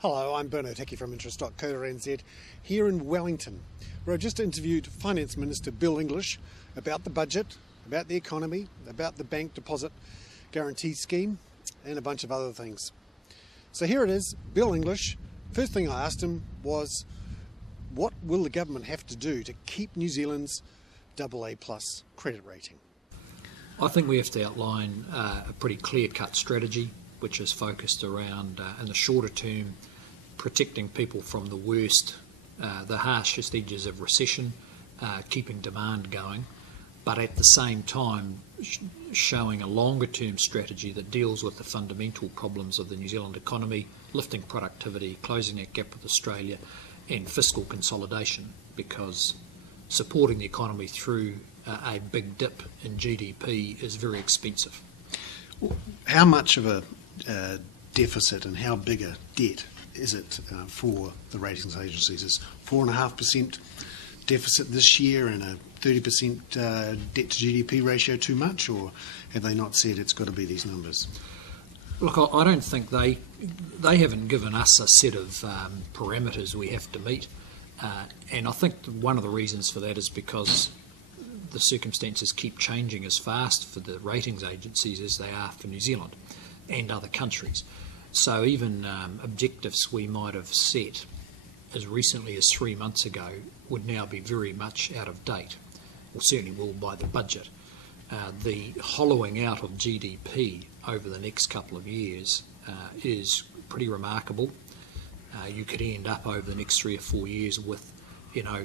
Hello, I'm HIckey from interest.co.nz here in Wellington, where I just interviewed Finance Minister Bill English about the budget, about the economy, about the bank deposit guarantee scheme and a bunch of other things. So here it is, Bill English. First thing I asked him was, what will the government have to do to keep New Zealand's AA+ credit rating? I think we have to outline a pretty clear-cut strategy which is focused around, in the shorter term, protecting people from the worst, the harshest edges of recession, keeping demand going, but at the same time showing a longer term strategy that deals with the fundamental problems of the New Zealand economy, lifting productivity, closing that gap with Australia, and fiscal consolidation, because supporting the economy through a big dip in GDP is very expensive. How much of a deficit and how big a debt is it for the ratings agencies? Is 4.5% deficit this year and a 30% debt to GDP ratio too much, or have they not said it's got to be these numbers? Look, I don't think they haven't given us a set of parameters we have to meet, and I think one of the reasons for that is because the circumstances keep changing as fast for the ratings agencies as they are for New Zealand and other countries. So even objectives we might have set as recently as 3 months ago would now be very much out of date, or certainly will by the budget. The hollowing out of GDP over the next couple of years is pretty remarkable. You could end up over the next 3 or 4 years with,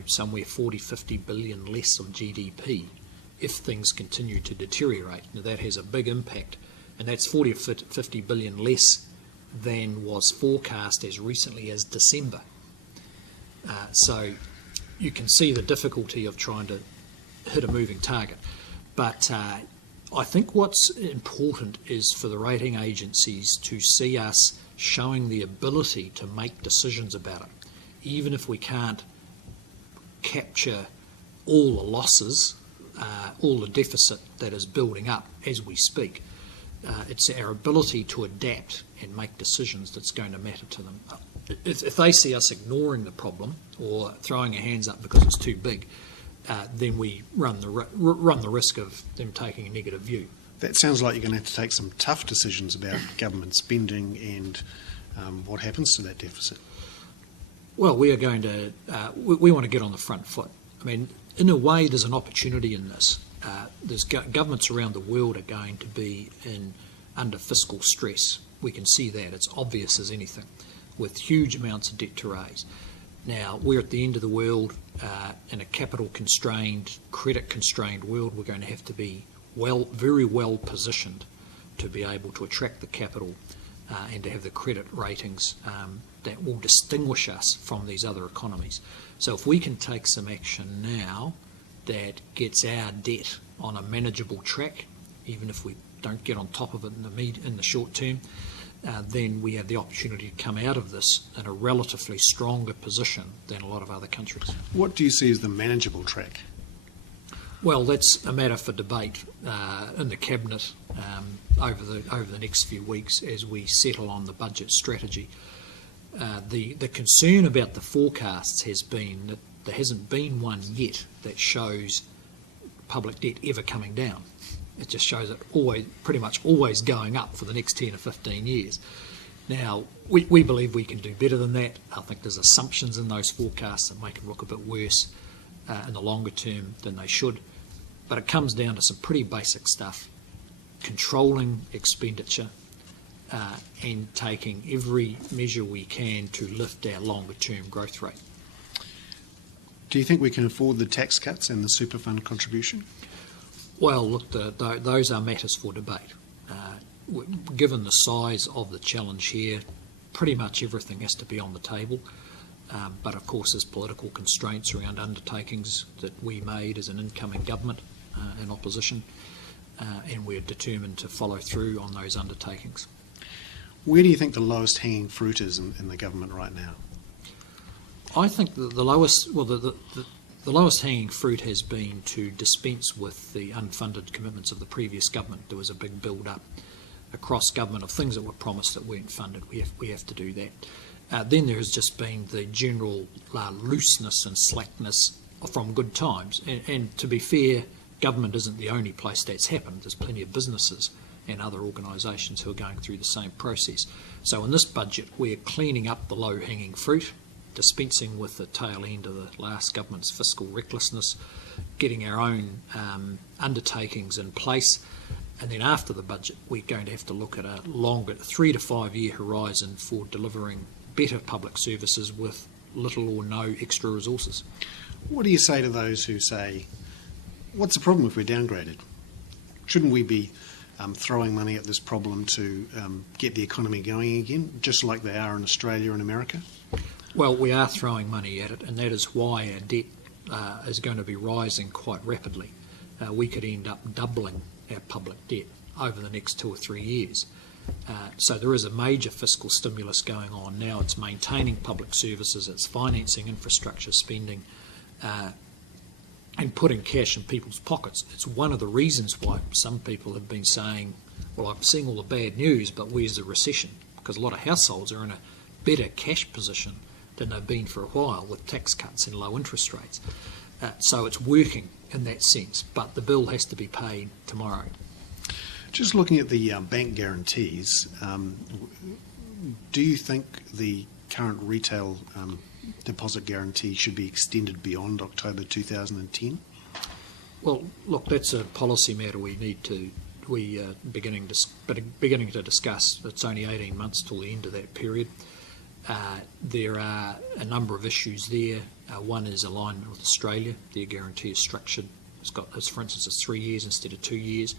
somewhere 40-50 billion less of GDP if things continue to deteriorate. Now that has a big impact, and that's 40 or 50 billion less than was forecast as recently as December. So you can see the difficulty of trying to hit a moving target. But I think what's important is for the rating agencies to see us showing the ability to make decisions about it, even if we can't capture all the losses, all the deficit that is building up as we speak. It's our ability to adapt and make decisions that's going to matter to them. If they see us ignoring the problem or throwing our hands up because it's too big, then we run the risk of them taking a negative view. That sounds like you're going to have to take some tough decisions about government spending and what happens to that deficit. Well, we are going to, we want to get on the front foot. I mean, in a way, there's an opportunity in this. There's governments around the world are going to be under fiscal stress. We can see that. It's obvious as anything, with huge amounts of debt to raise. Now, we're at the end of the world, in a capital-constrained, credit-constrained world. We're going to have to be very well positioned to be able to attract the capital and to have the credit ratings that will distinguish us from these other economies. So if we can take some action now that gets our debt on a manageable track, even if we don't get on top of it in the short term, then we have the opportunity to come out of this in a relatively stronger position than a lot of other countries. What do you see as the manageable track? Well, that's a matter for debate in the Cabinet over the next few weeks as we settle on the budget strategy. The concern about the forecasts has been that there hasn't been one yet that shows public debt ever coming down. It just shows it pretty much always going up for the next 10 or 15 years. Now, we believe we can do better than that. I think there's assumptions in those forecasts that make it look a bit worse in the longer term than they should. But it comes down to some pretty basic stuff: controlling expenditure and taking every measure we can to lift our longer term growth rate. Do you think we can afford the tax cuts and the super fund contribution? Well, look, those are matters for debate. Given the size of the challenge here, pretty much everything has to be on the table. But of course, there's political constraints around undertakings that we made as an incoming government in opposition, and we're determined to follow through on those undertakings. Where do you think the lowest hanging fruit is in the government right now? I think the lowest hanging fruit has been to dispense with the unfunded commitments of the previous government. There was a big build-up across government of things that were promised that weren't funded. We have to do that. Then there has just been the general looseness and slackness from good times. And to be fair, government isn't the only place that's happened. There's plenty of businesses and other organisations who are going through the same process. So in this budget, we're cleaning up the low-hanging fruit, dispensing with the tail end of the last government's fiscal recklessness, getting our own undertakings in place, and then after the budget, we're going to have to look at a longer 3 to 5 year horizon for delivering better public services with little or no extra resources. What do you say to those who say, what's the problem if we're downgraded? Shouldn't we be throwing money at this problem to get the economy going again, just like they are in Australia and America? Well, we are throwing money at it, and that is why our debt is going to be rising quite rapidly. We could end up doubling our public debt over the next 2 or 3 years. So there is a major fiscal stimulus going on now. It's maintaining public services, it's financing infrastructure spending, and putting cash in people's pockets. It's one of the reasons why some people have been saying, well, I'm seeing all the bad news, but where's the recession? Because a lot of households are in a better cash position than they've been for a while with tax cuts and low interest rates. So it's working in that sense, but the bill has to be paid tomorrow. Just looking at the bank guarantees, do you think the current retail deposit guarantee should be extended beyond October 2010? Well, look, that's a policy matter we are beginning to discuss. It's only 18 months till the end of that period. There are a number of issues there. One is alignment with Australia. Their guarantee is structured. For instance, it's 3 years instead of 2 years.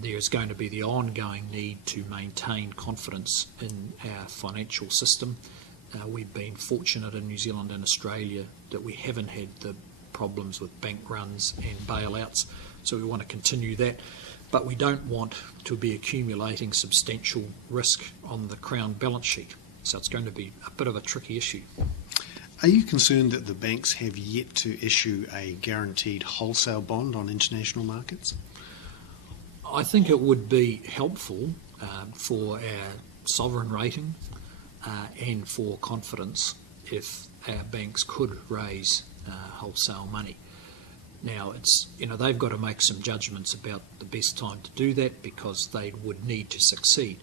There's going to be the ongoing need to maintain confidence in our financial system. We've been fortunate in New Zealand and Australia that we haven't had the problems with bank runs and bailouts, so we want to continue that. But we don't want to be accumulating substantial risk on the Crown balance sheet. So it's going to be a bit of a tricky issue. Are you concerned that the banks have yet to issue a guaranteed wholesale bond on international markets? I think it would be helpful for our sovereign rating and for confidence if our banks could raise wholesale money. Now, they've got to make some judgments about the best time to do that because they would need to succeed.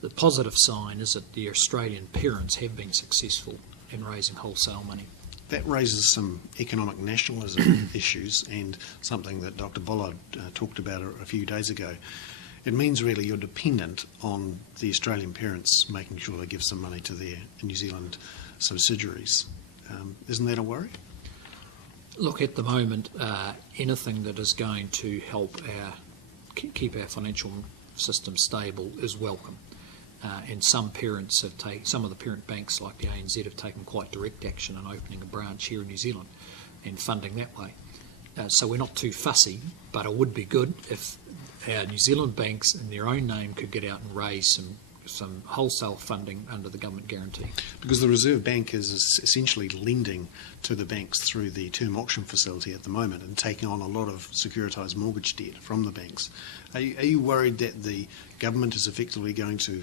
The positive sign is that the Australian parents have been successful in raising wholesale money. That raises some economic nationalism issues and something that Dr. Bollard talked about a few days ago. It means really you're dependent on the Australian parents making sure they give some money to their New Zealand subsidiaries. Isn't that a worry? Look, at the moment, anything that is going to help keep our financial system stable is welcome. And some of the parent banks like the ANZ have taken quite direct action in opening a branch here in New Zealand and funding that way. So we're not too fussy, but it would be good if our New Zealand banks in their own name could get out and raise some wholesale funding under the government guarantee. Because the Reserve Bank is essentially lending to the banks through the term auction facility at the moment and taking on a lot of securitized mortgage debt from the banks. Are you worried that the government is effectively going to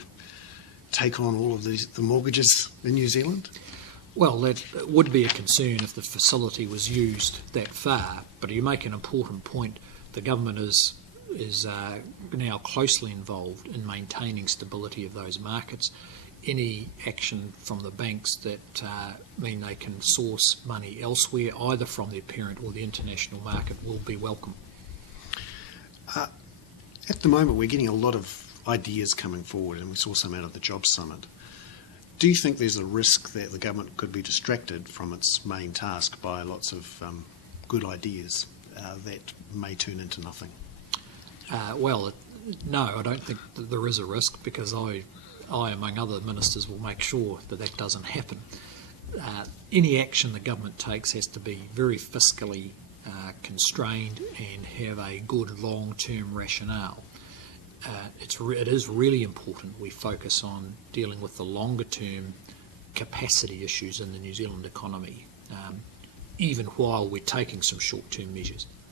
take on all of the mortgages in New Zealand? Well, that would be a concern if the facility was used that far, but you make an important point. The government is now closely involved in maintaining stability of those markets. Any action from the banks that mean they can source money elsewhere, either from their parent or the international market, will be welcome. At the moment, we're getting a lot of ideas coming forward, and we saw some out of the Jobs Summit. Do you think there's a risk that the government could be distracted from its main task by lots of good ideas that may turn into nothing? No, I don't think that there is a risk because I, among other ministers, will make sure that that doesn't happen. Any action the government takes has to be very fiscally constrained and have a good long-term rationale. It is really important we focus on dealing with the longer-term capacity issues in the New Zealand economy, even while we're taking some short-term measures.